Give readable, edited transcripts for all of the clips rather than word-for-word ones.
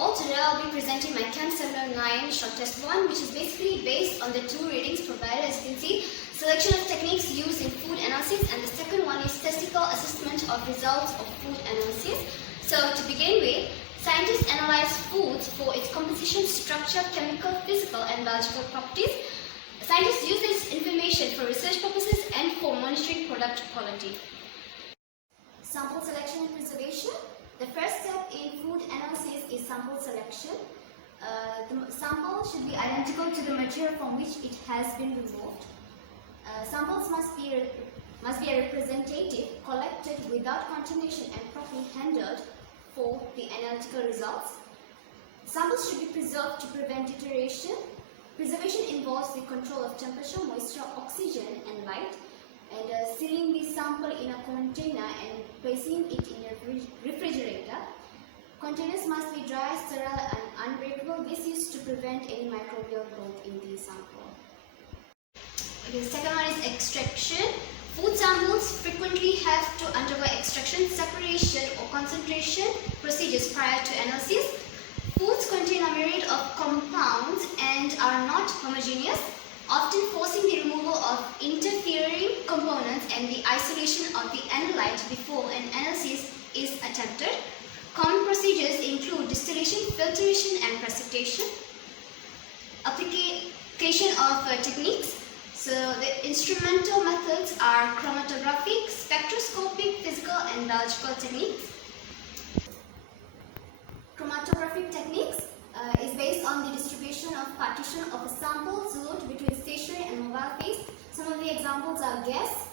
all, today I'll be presenting my Chem 709 short test 1, which is basically based on the two readings provided. As you can see, selection of techniques used in food analysis, and the second one is statistical assessment of results of food analysis. So to begin with, scientists analyze foods for its composition, structure, chemical, physical and biological properties. Scientists use this information for research purposes and for monitoring product quality. Sample selection and preservation. The first step in food analysis is sample selection. The sample should be identical to the material from which it has been removed. Samples must be representative, collected without contamination and properly handled for the analytical results. Samples should be preserved to prevent deterioration. Preservation involves the control of temperature, moisture, oxygen and light, and sealing the sample in a container and placing it in a refrigerator. Containers must be dry, sterile and unbreakable. This is to prevent any microbial growth in the sample. Okay, the second one is extraction. Food samples frequently have to undergo extraction, separation or concentration procedures prior to analysis. Foods contain a myriad of compounds and are not homogeneous, often forcing the removal of interfering components and the isolation of the analyte before an analysis is attempted. Common procedures include distillation, filtration and precipitation. Application of techniques. So the instrumental methods are chromatographic, spectroscopic, physical and biological techniques. Chromatographic techniques is based on the distribution of partition of a sample solute between stationary and mobile phase. Some of the examples are gas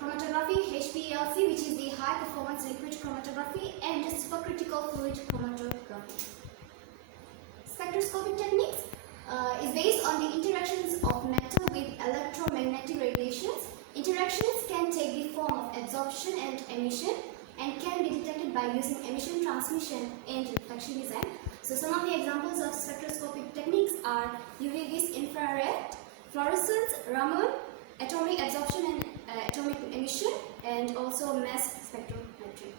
chromatography, HPLC, which is the high performance liquid chromatography, and supercritical fluid chromatography. Spectroscopic techniques is based on the interactions of matter with electromagnetic radiations. Interactions can take the form of absorption and emission and can be detected by using emission, transmission and reflection design. So some of the examples of spectroscopic techniques are UV vis infrared, fluorescence, Raman, atomic absorption and atomic emission, and also mass spectrometry.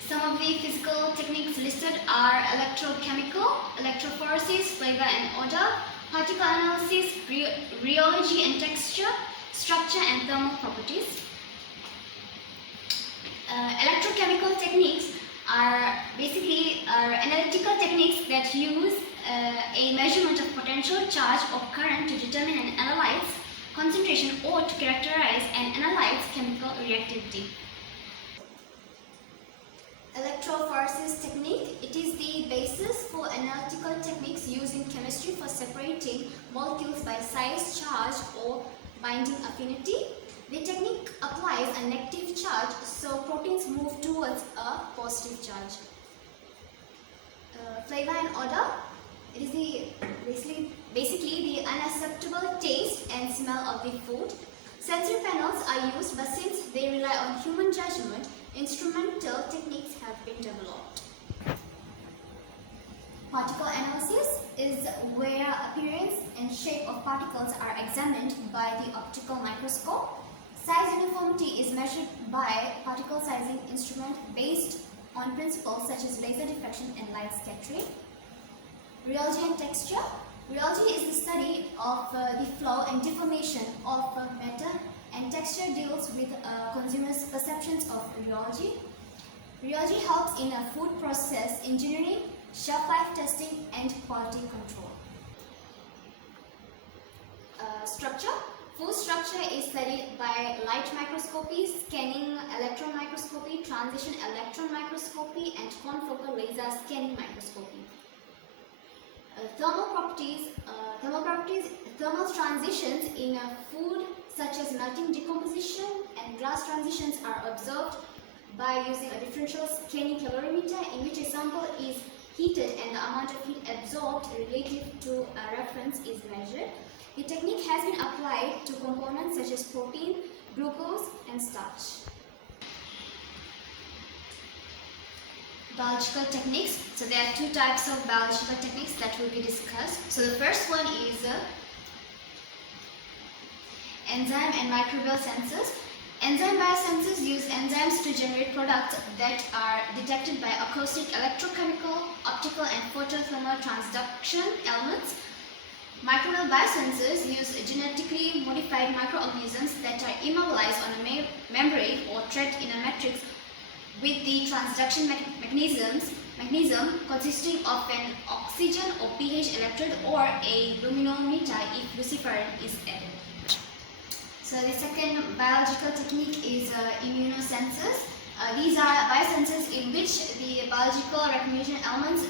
Some of the physical techniques listed are electrochemical, electrophoresis, flavor and odor, particle analysis, rheology and texture, structure and thermal properties. Electrochemical techniques are basically analytical techniques that use a measurement of potential charge or current to determine an analyte's concentration or to characterize an analyte's chemical reactivity. Electrophoresis technique. It is the basis for analytical techniques used in chemistry for separating molecules by size, charge or binding affinity. The technique applies a negative charge, so proteins move towards a positive charge. Flavor and odor. It is basically the unacceptable taste and smell of the food. Sensory panels are used, but since they rely on human judgment, instrumental techniques have been developed. Particle analysis is where appearance and shape of particles are examined by the optical microscope. Size uniformity is measured by particle sizing instrument based on principles such as laser diffraction and light scattering. Rheology and texture. Rheology is the study of the flow and deformation of matter, and texture deals with consumers' perceptions of rheology. Rheology helps in food process engineering, shelf life testing and quality control. Structure. Food structure is studied by light microscopy, scanning electron microscopy, transition electron microscopy and confocal laser scanning microscopy. Thermal properties. Thermal transitions in food such as melting, decomposition and glass transitions are observed by using a differential scanning calorimeter in which a sample is heated and the amount of heat absorbed relative to a reference is measured. The technique has been applied to components such as protein, glucose and starch. Biological techniques. So there are two types of biological techniques that will be discussed. So the first one is enzyme and microbial sensors. Enzyme biosensors use enzymes to generate products that are detected by acoustic, electrochemical, optical, and photothermal transduction elements. Microbial biosensors use genetically modified microorganisms that are immobilized on a membrane or trapped in a matrix with the transduction mechanism consisting of an oxygen or pH electrode or a luminometer if luciferin is added. So the second biological technique is immunosensors. These are biosensors in which the biological recognition elements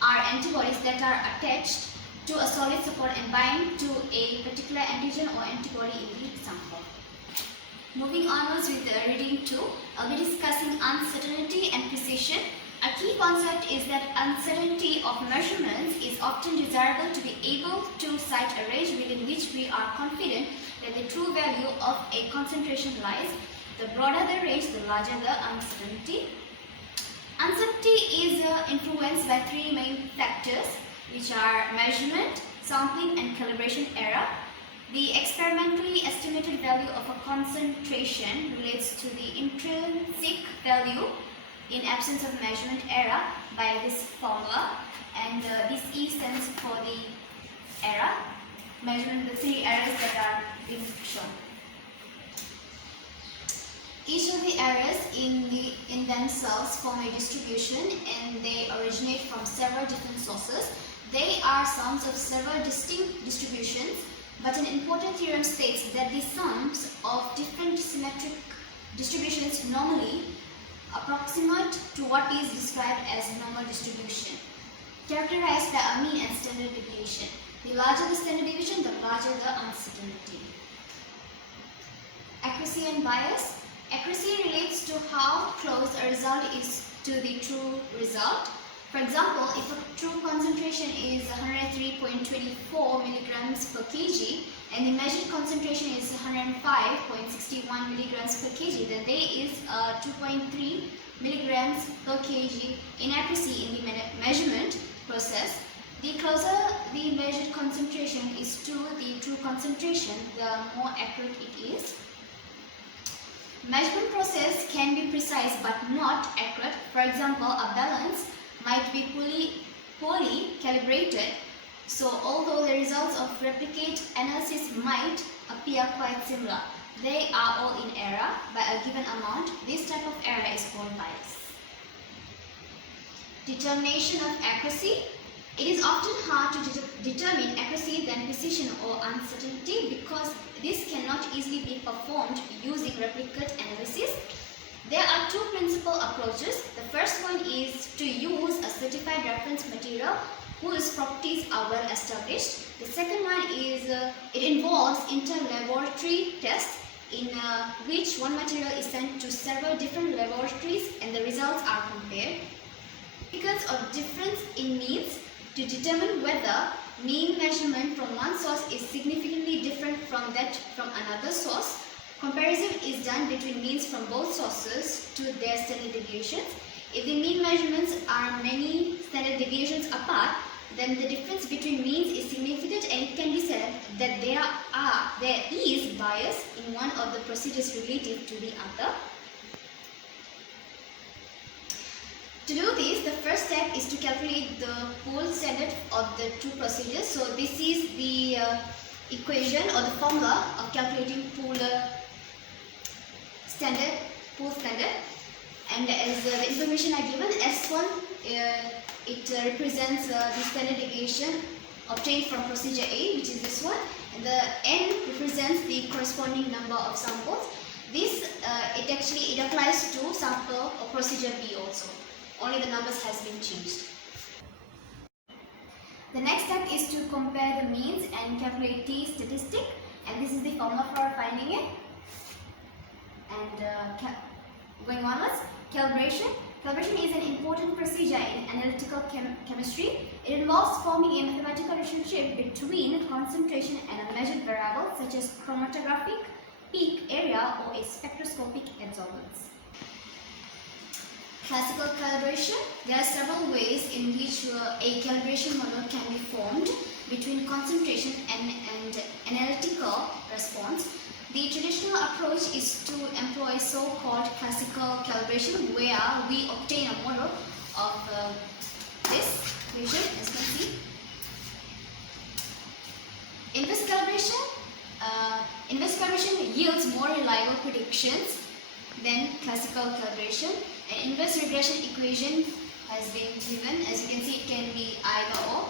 are antibodies that are attached to a solid support and bind to a particular antigen or antibody in the sample. Moving onwards with reading 2, I'll be discussing uncertainty and precision. A key concept is that uncertainty of measurements is often desirable to be able to cite a range within which we are confident that the true value of a concentration lies. The broader the range, the larger the uncertainty. Uncertainty is influenced by three main factors, which are measurement, sampling, and calibration error. The experimentally estimated value of a concentration relates to the intrinsic value in absence of measurement error by this formula, and this E stands for the error, measurement the three errors that are being shown. Each of the errors in themselves form a distribution and they originate from several different sources. They are sums of several distinct distributions, but an important theorem states that the sums of different symmetric distributions normally approximate to what is described as normal distribution, characterized by a mean and standard deviation. The larger the standard deviation, the larger the uncertainty. Accuracy and bias. Accuracy relates to how close a result is to the true result. For example, if a true concentration is 103.24 milligrams per kg and the measured concentration is 105.61 milligrams per kg, then there is 2.3 milligrams per kg inaccuracy in the measurement process. The closer the measured concentration is to the true concentration, the more accurate it is. Measurement process can be precise but not accurate. For example, a balance might be poorly calibrated, so although the results of replicate analysis might appear quite similar, they are all in error by a given amount. This type of error is called bias. Determination of accuracy. It is often hard to determine accuracy than precision or uncertainty because this cannot easily be performed using replicate analysis. There are two principal approaches. The first one is to use a certified reference material whose properties are well established. The second one is it involves inter-laboratory tests in which one material is sent to several different laboratories and the results are compared. Because of difference in means, to determine whether mean measurement from one source is significantly different from that from another source, comparison is done between means from both sources to their standard deviations. If the mean measurements are many standard deviations apart, then the difference between means is significant and it can be said that there is bias in one of the procedures relative to the other. To do this, the first step is to calculate the pool standard of the two procedures. So this is the equation or the formula of calculating pool standard. And as the information are given, S1 it represents the standard deviation obtained from procedure A, which is this one, and the N represents the corresponding number of samples. This it applies to sample or procedure B also. Only the numbers has been changed. The next step is to compare the means and calculate the statistic, and this is the formula for finding it. And going onwards, calibration. Calibration is an important procedure in analytical chemistry. It involves forming a mathematical relationship between concentration and a measured variable such as chromatographic peak area or a spectroscopic absorbance. Classical calibration. There are several ways in which a calibration model can be formed between concentration and analytical response. The traditional approach is to employ so-called classical calibration, where we obtain a model of this equation, as you can see. Inverse calibration yields more reliable predictions than classical calibration. An inverse regression equation has been given. As you can see, it can be either or.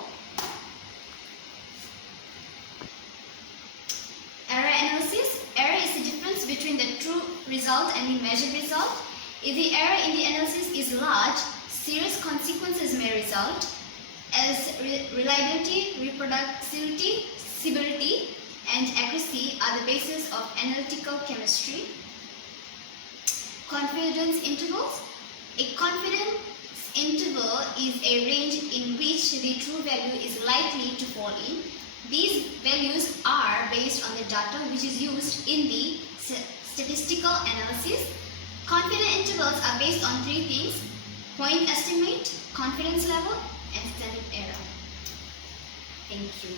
Error analysis. Error is the difference between the true result and the measured result. If the error in the analysis is large, serious consequences may result, as reliability, reproducibility, stability, and accuracy are the basis of analytical chemistry. Confidence intervals. A confidence interval is a range in which the true value is likely to fall in. These values are based on the data which is used in the statistical analysis. Confidence intervals are based on three things: point estimate, confidence level, and standard error. Thank you.